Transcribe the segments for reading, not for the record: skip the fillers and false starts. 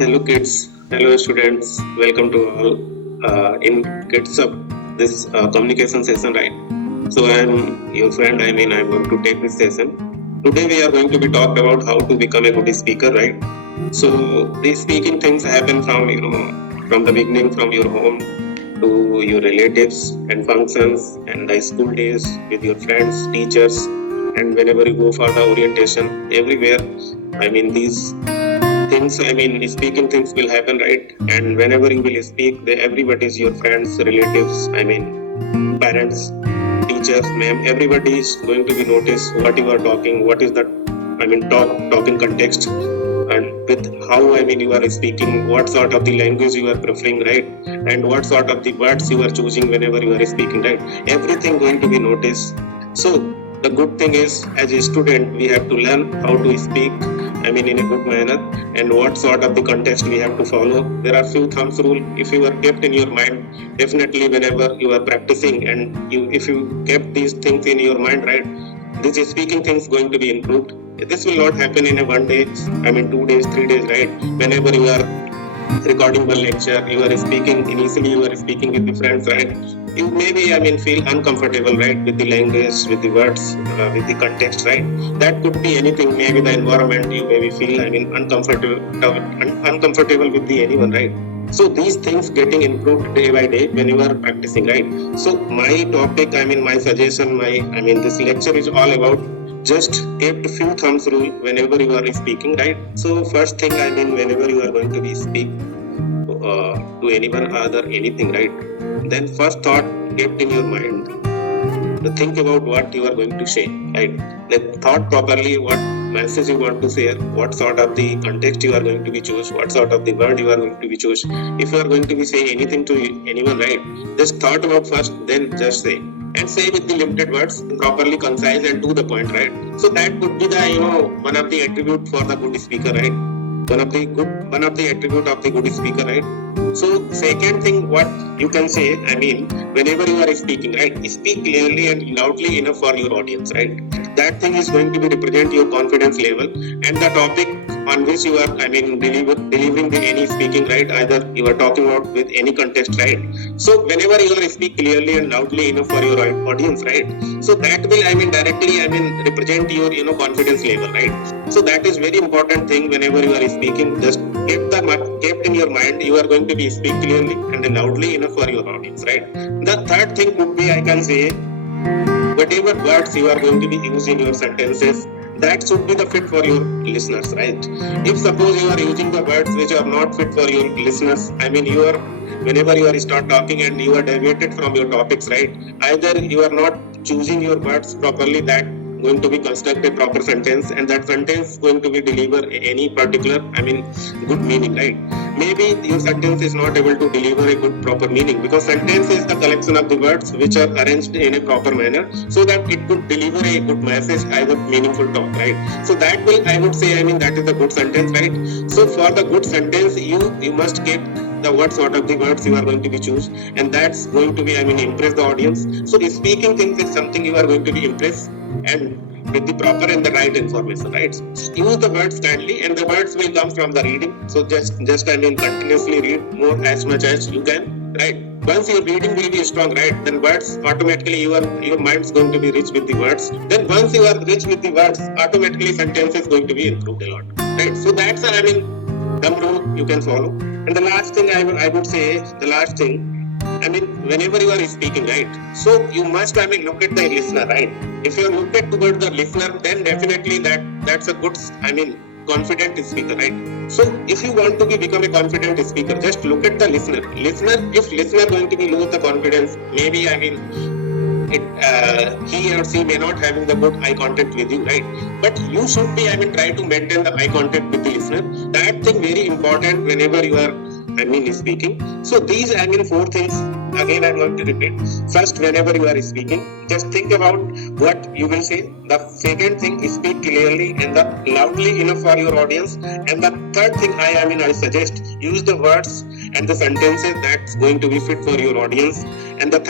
Hello kids, hello students, welcome to all in KidsUp, this communication session, right? So I am your friend, I'm going to take this session. Today we are going to be talked about how to become a good speaker, right? So these speaking things happen from the beginning, from your home to your relatives and functions and the school days with your friends, teachers, and whenever you go for the orientation, everywhere. These things, speaking things will happen, right? And whenever you will speak, everybody is your friends, relatives, parents, teachers, ma'am, everybody is going to be notice what you are talking, what is the, talking context, and with how, you are speaking, what sort of the language you are preferring, right? And what sort of the words you are choosing whenever you are speaking, right? Everything going to be noticed. So the good thing is, as a student, we have to learn how to speak, in a good manner, and what sort of the context we have to follow. There are few thumbs rule. If you are kept in your mind, definitely whenever you are practicing, and if you kept these things in your mind, right, this is speaking things going to be improved. This will not happen in a 1 day, 2 days, 3 days, right? Whenever you are recording one lecture, you are speaking, initially you are speaking with the friends, right? You maybe, feel uncomfortable, right? With the language, with the words, with the context, right? That could be anything, maybe the environment, you maybe feel, uncomfortable with the anyone, right? So these things getting improved day by day when you are practicing, right? So my topic, my suggestion, this lecture is all about just keep a few thumbs rule whenever you are speaking, right? So first thing, whenever you are going to be speak to anyone other anything, right? Then first thought kept in your mind to think about what you are going to say, right? Then thought properly what message you want to share, what sort of the context you are going to be choose, what sort of the word you are going to be choose. If you are going to be say anything to anyone, right? Just thought about first, then just say. And say with the limited words, properly concise and to the point, right? So that could be the one of the attribute for the good speaker, right? One of the attribute of the good speaker, right? So second thing, what you can say, whenever you are speaking, right, speak clearly and loudly enough for your audience, right? That thing is going to be represent your confidence level and the topic on which you are, delivering the any speaking, right? Either you are talking about with any context, right? So whenever you are speak clearly and loudly enough for your audience, right? So that will, directly, represent your, confidence level, right? So that is very important thing whenever you are speaking. Just kept in your mind, you are going to be speak clearly and loudly enough for your audience, right? The third thing would be, I can say, whatever words you are going to be using in your sentences, that should be the fit for your listeners, right? If suppose you are using the words which are not fit for your listeners, you are, whenever you are start talking and you are deviated from your topics, right? Either you are not choosing your words properly, that going to be construct a proper sentence, and that sentence going to be deliver any particular, good meaning, right? Maybe your sentence is not able to deliver a good proper meaning, because sentence is the collection of the words which are arranged in a proper manner so that it could deliver a good message, either meaningful talk, right? So that will, I would say, that is the good sentence, right? So for the good sentence, you must keep the what sort of the words you are going to be choose, and that's going to be, impress the audience. So speaking things is something you are going to be impressed, and with the proper and the right information, right? Use the words kindly, and the words will come from the reading. So just continuously read more as much as you can, right? Once your reading will be strong, right, then words automatically your mind's going to be rich with the words. Then once you are rich with the words, automatically sentence is going to be improved a lot, right? So that's dumb rule you can follow. And the last thing I would say, whenever you are speaking, right, so you must, look at the listener, right? If you look at towards the listener, then definitely that's a good, confident speaker, right? So if you want to become a confident speaker, just look at the listener. If listener going to be lose the confidence, maybe, he or she may not having the good eye contact with you, right? But you should be, try to maintain the eye contact with the listener. That thing very important whenever you are, speaking. So these, four things, again I'm going to repeat. First, whenever you are speaking, just think about what you will say. The second thing is speak clearly and loudly enough for your audience. And the third thing, I suggest, use the words and the sentences that's going to be fit for your audience. And the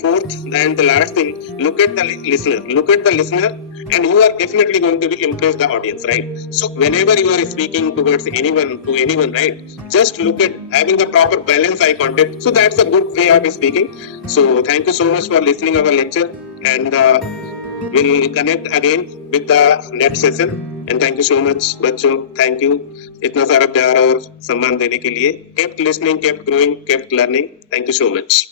fourth and the last thing, look at the listener. Look at the listener and you are definitely going to be impress the audience, right? So whenever you are speaking towards anyone, to anyone, right, just look at having the proper balance eye contact. So that's a good way of speaking. So thank you so much for listening our lecture, and we'll connect again with the next session. And thank you so much बच्चों, thank you इतना सारा प्यार और सम्मान देने के लिए. Kept listening, kept growing, kept learning. Thank you so much.